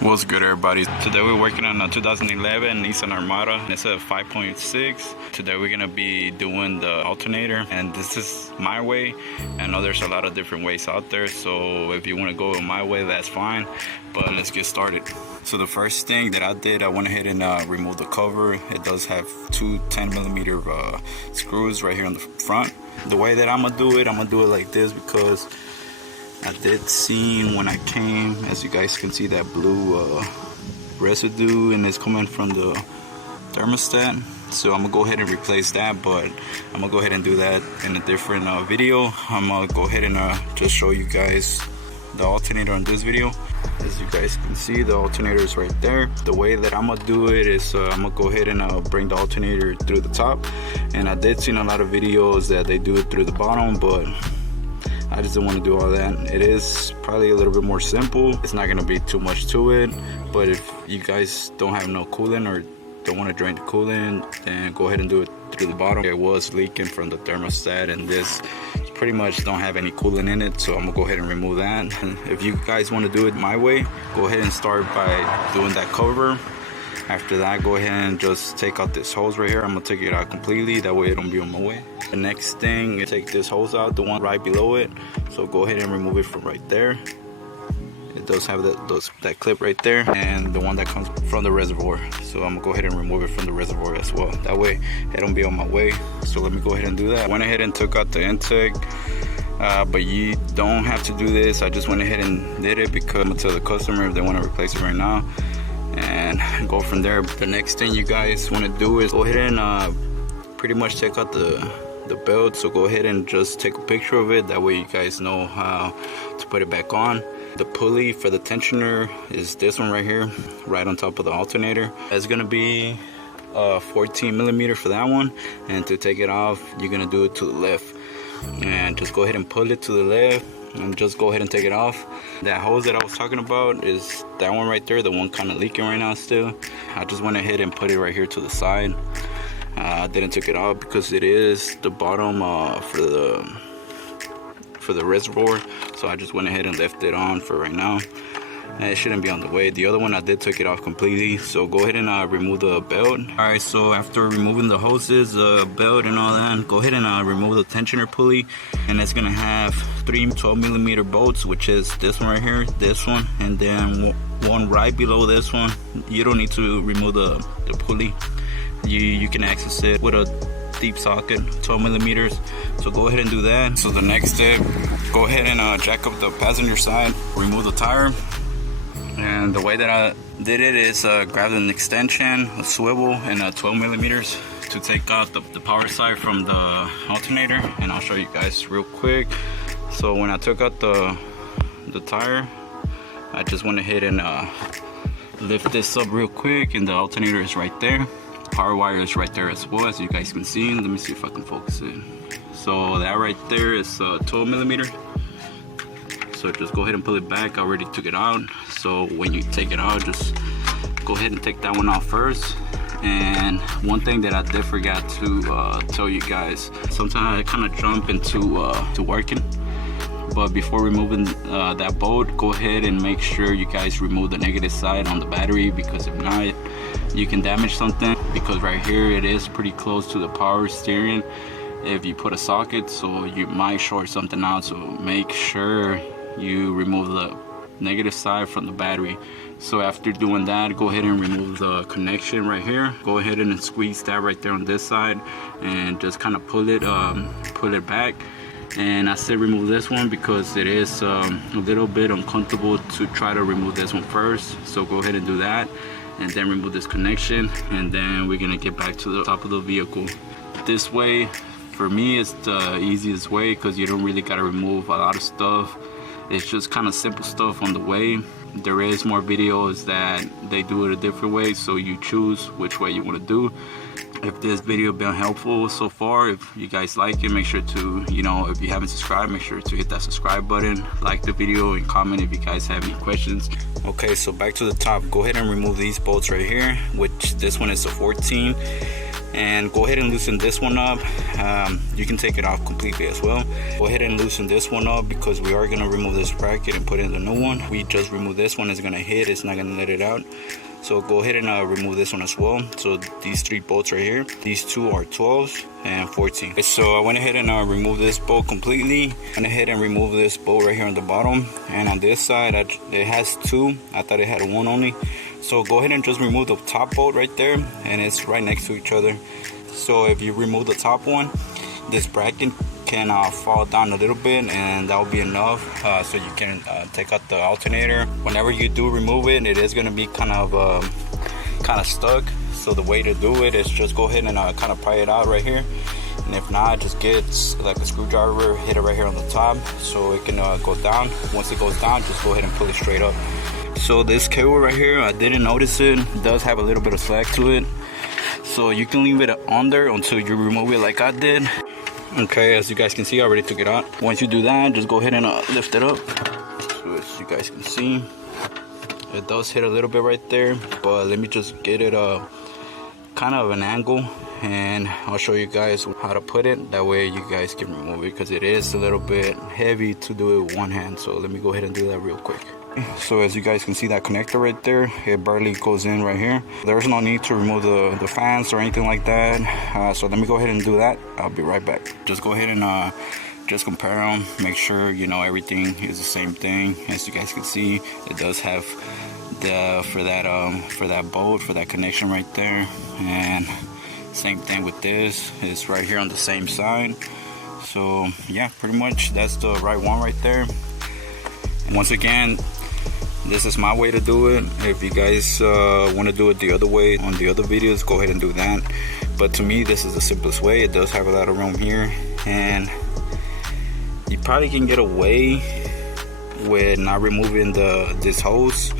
What's good, everybody? Today we're working on a 2011 Nissan Armada. It's a 5.6. Today we're gonna be doing the alternator, and this is my way. I know there's a lot of different ways out there, so if you want to go my way, that's fine, but let's get started. So the first thing that I did, I went ahead and removed the cover. It does have two 10mm screws right here on the front. The way that I'm gonna do it like this, because I did see when I came, as you guys can see, that blue residue, and it's coming from the thermostat. So I'm gonna go ahead and replace that, but I'm gonna go ahead and do that in a different video. I'm gonna go ahead and just show you guys the alternator on this video. As you guys can see, the alternator is right there. The way that I'm gonna do it is I'm gonna go ahead and bring the alternator through the top. And I did see in a lot of videos that they do it through the bottom, but I just didn't want to do all that. It is probably a little bit more simple. It's not going to be too much to it, but if you guys don't have no coolant or don't want to drain the coolant, then go ahead and do it through the bottom. It was leaking from the thermostat, and this pretty much don't have any coolant in it, so I'm gonna go ahead and remove that. And if you guys want to do it my way, go ahead and start by doing that cover. After that, go ahead and just take out this hose right here. I'm gonna take it out completely, that way it don't be on my way. The next thing, take this hose out, the one right below it. So go ahead and remove it from right there. It does have that clip right there, and the one that comes from the reservoir. So I'm gonna go ahead and remove it from the reservoir as well. That way it don't be on my way. So let me go ahead and do that. I went ahead and took out the intake. But you don't have to do this. I just went ahead and did it because I'm gonna tell the customer if they want to replace it right now, and go from there. The next thing you guys want to do is go ahead and pretty much take out the belt. So go ahead and just take a picture of it, that way you guys know how to put it back on. The pulley for the tensioner is this one right here, right on top of the alternator. It's gonna be 14mm for that one, and to take it off, you're gonna do it to the left, and just go ahead and pull it to the left and just go ahead and take it off. That hose that I was talking about is that one right there, the one kind of leaking right now still. I just went ahead and put it right here to the side. I didn't take it off because it is the bottom for the reservoir, so I just went ahead and left it on for right now, and it shouldn't be on the way. The other one I did take it off completely, so go ahead and remove the belt. Alright, so after removing the hoses, belt and all that, go ahead and remove the tensioner pulley, and it's gonna have three 12mm bolts, which is this one right here, this one, and then one right below this one. You don't need to remove the pulley. You can access it with a deep socket, 12mm. So go ahead and do that. So the next step, go ahead and jack up the passenger side, remove the tire. And the way that I did it is grab an extension, a swivel, and 12mm to take out the power side from the alternator. And I'll show you guys real quick. So when I took out the tire, I just went ahead and lift this up real quick, and the alternator is right there. Power wire is right there as well, as you guys can see. Let me see if I can focus it. So that right there is 12mm. So just go ahead and pull it back. I already took it out. So when you take it out, just go ahead and take that one off first. And one thing that I did forget to tell you guys, sometimes I kind of jump into to working. But before removing that bolt, go ahead and make sure you guys remove the negative side on the battery, because if not, you can damage something. Because right here it is pretty close to the power steering if you put a socket, so you might short something out. So make sure you remove the negative side from the battery. So after doing that, go ahead and remove the connection right here. Go ahead and squeeze that right there on this side, and just kind of pull it back. And I said remove this one because it is a little bit uncomfortable to try to remove this one first. So go ahead and do that, and then remove this connection, and then we're gonna get back to the top of the vehicle. This way, for me, is the easiest way, because you don't really gotta remove a lot of stuff. It's just kind of simple stuff on the way. There is more videos that they do it a different way, so you choose which way you want to do. If this video been helpful so far, if you guys like it, make sure to, if you haven't subscribed, make sure to hit that subscribe button, like the video, and comment if you guys have any questions. Okay, so back to the top, go ahead and remove these bolts right here, which this one is a 14, and go ahead and loosen this one up. You can take it off completely as well. Go ahead and loosen this one up because we are going to remove this bracket and put in the new one. We just removed this one. It's going to hit, it's not going to let it out. So go ahead and remove this one as well. So these 3 bolts right here, these 2 are 12s and 14. So I went ahead and removed this bolt completely. Went ahead and removed this bolt right here on the bottom, and on this side it has 2. I thought it had 1 only. So go ahead and just remove the top bolt right there, and it's right next to each other. So if you remove the top one, this bracket can fall down a little bit, and that will be enough so you can take out the alternator. Whenever you do remove it, it is going to be kind of stuck. So the way to do it is just go ahead and kind of pry it out right here, and if not, just get like a screwdriver, hit it right here on the top so it can go down. Once it goes down, just go ahead and pull it straight up. So this cable right here, I didn't notice it does have a little bit of slack to it, so you can leave it on there until you remove it like I did. Okay, as you guys can see, I already took it out. Once you do that, just go ahead and lift it up. So as you guys can see, it does hit a little bit right there, but let me just get it kind of an angle, and I'll show you guys how to put it. That way you guys can remove it, because it is a little bit heavy to do it with one hand. So let me go ahead and do that real quick. So as you guys can see, that connector right there, it barely goes in right here. There's no need to remove the fans or anything like that. So let me go ahead and do that. I'll be right back. Just go ahead and just compare them, make sure you know everything is the same thing. As you guys can see, it does have for that bolt, for that connection right there, and same thing with this, it's right here on the same side. So yeah, pretty much that's the right one right there. Once again, this is my way to do it. If you guys want to do it the other way on the other videos, go ahead and do that. But to me, this is the simplest way. It does have a lot of room here, and you probably can get away with not removing this hose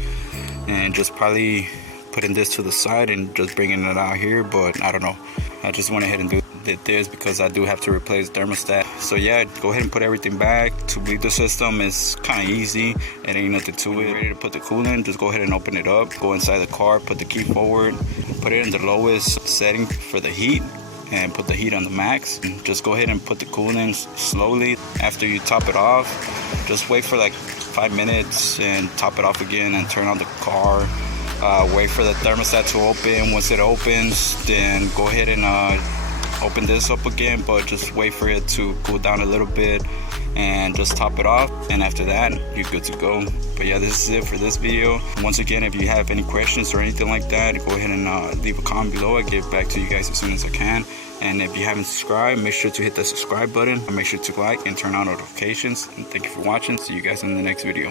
and just probably putting this to the side and just bringing it out here. But I don't know, I just went ahead and did this because I do have to replace thermostat. So yeah, go ahead and put everything back. To bleed the system is kind of easy, it ain't nothing to it. Ready to put the coolant, just go ahead and open it up, go inside the car, put the key forward, put it in the lowest setting for the heat, and put the heat on the max. Just go ahead and put the coolant slowly. After you top it off, just wait for like 5 minutes and top it off again and turn on the car. Wait for the thermostat to open. Once it opens, then go ahead and open this up again, but just wait for it to cool down a little bit and just top it off, and after that you're good to go. But yeah, this is it for this video. Once again, if you have any questions or anything like that, go ahead and leave a comment below. I'll get back to you guys as soon as I can. And if you haven't subscribed, make sure to hit the subscribe button, and make sure to like and turn on notifications. And thank you for watching. See you guys in the next video.